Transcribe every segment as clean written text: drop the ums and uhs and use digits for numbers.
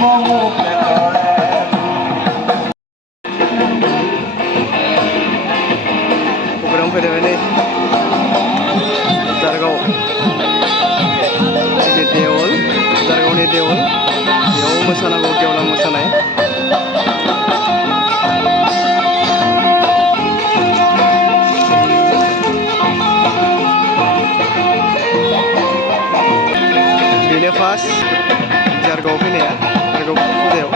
Program fede ini Jargaw ini Deol Jargaw ini Deol बेयाव मोसानांगौ गेवलां मोसानाय बेनो फार्स्ट जारगाव फैनाया जारगाव फुजायाव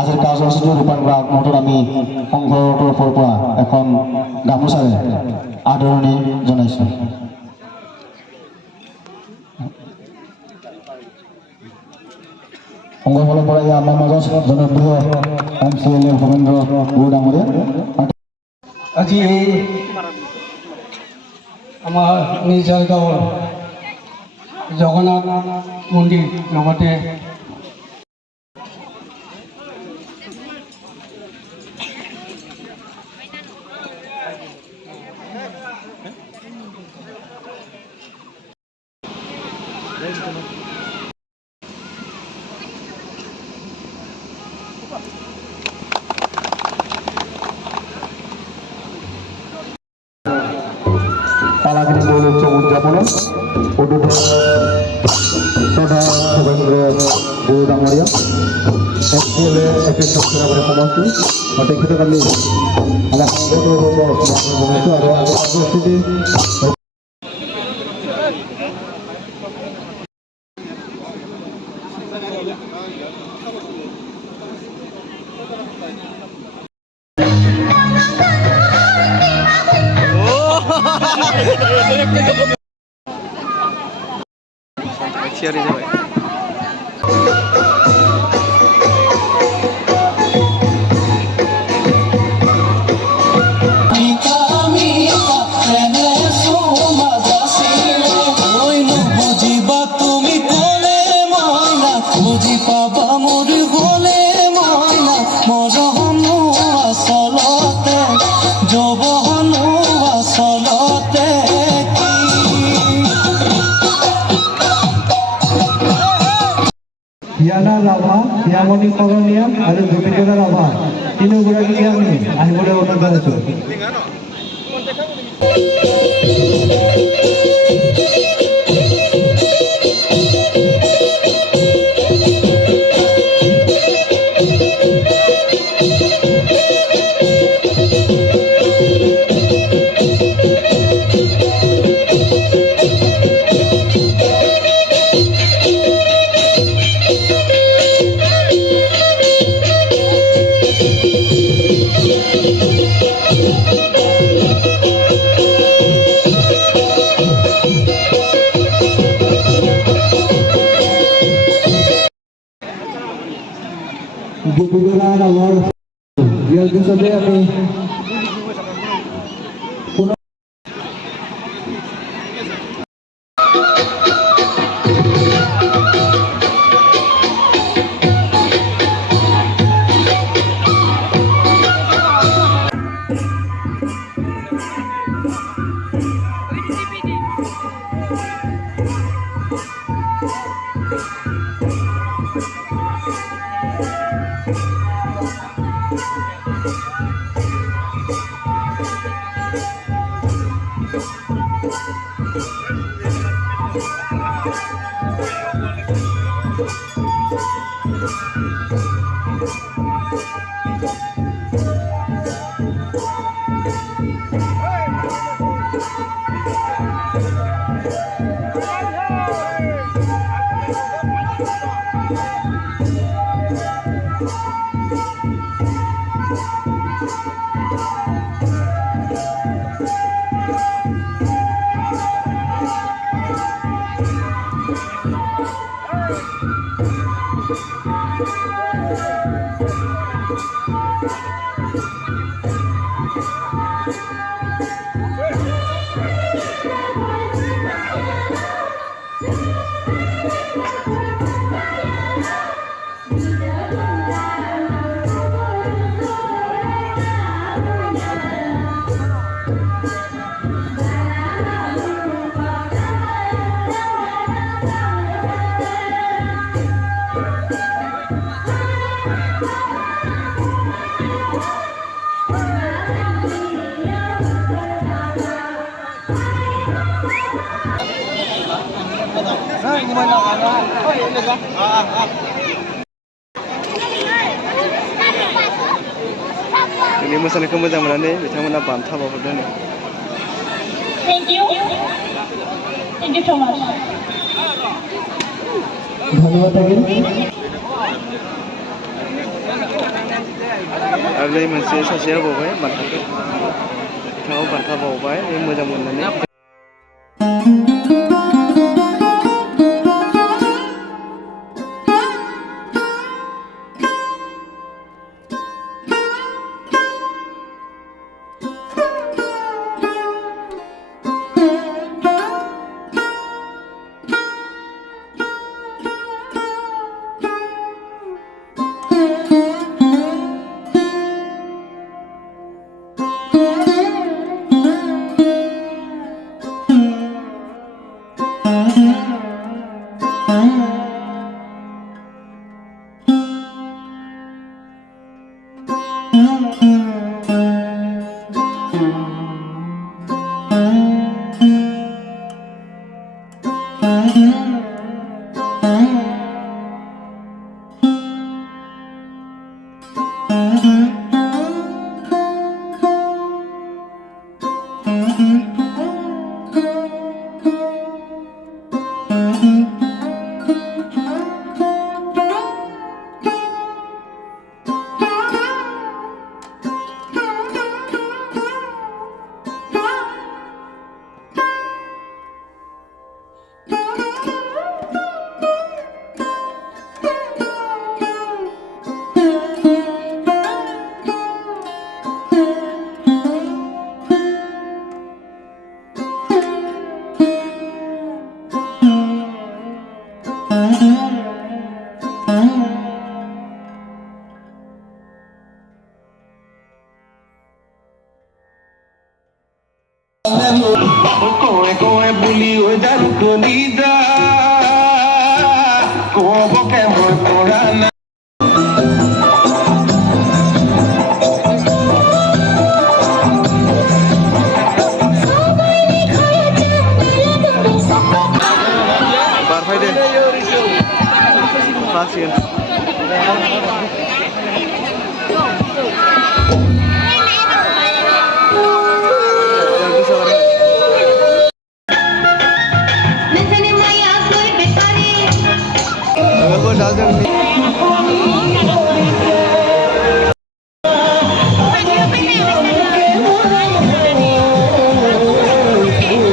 আজিৰ কাৰ্যসূচী ৰূপায়ণ কৰা আগমুহূৰ্তত আমি সংঘৰ তৰফৰ পৰা এখন গামোচাৰে আদৰণি জনাইছোঁ। সংঘৰ ফালৰ পৰা আমাৰ মাজত জনপ্ৰিয় MCLA ভৱেন্দ্ৰ বড়ো ডাঙৰীয়া আজি আমাৰ নিজৰ গাঁৱৰ জগন্নাথ মন্দিৰ লগতে পালাগিরি দোল উৎসব উদযাপনে শ্রদ্ধা ভবেন্দ্র বড়ো ডাঙৰীয়া MCLA সমষ্টি তেখেতক আমি আমাৰ সংগঠনৰ জনাইছোঁ আৰু আগস্থিতি Siari jabai. Diana Rava, Diamoni Kolonia, ada Jupiter Rava. Ini berarti kami, akhirnya orang terasa. Jupiter Rava, biar bisa dia ni. Ini mosaनायखौ मोजां मोननानै बिथांमोना बान्था बावहरदों। Thank you. Thank you so much. ধন্যবাদ থাকিল। आरो नै मोनसे सासेया बावबाय बान्थाखौ बिथाङाव बान्था बावबाय मोजां मोननानै। Koe koe buli o daru konida ko boke mo korana Barfai deh. Pasien. Aku dah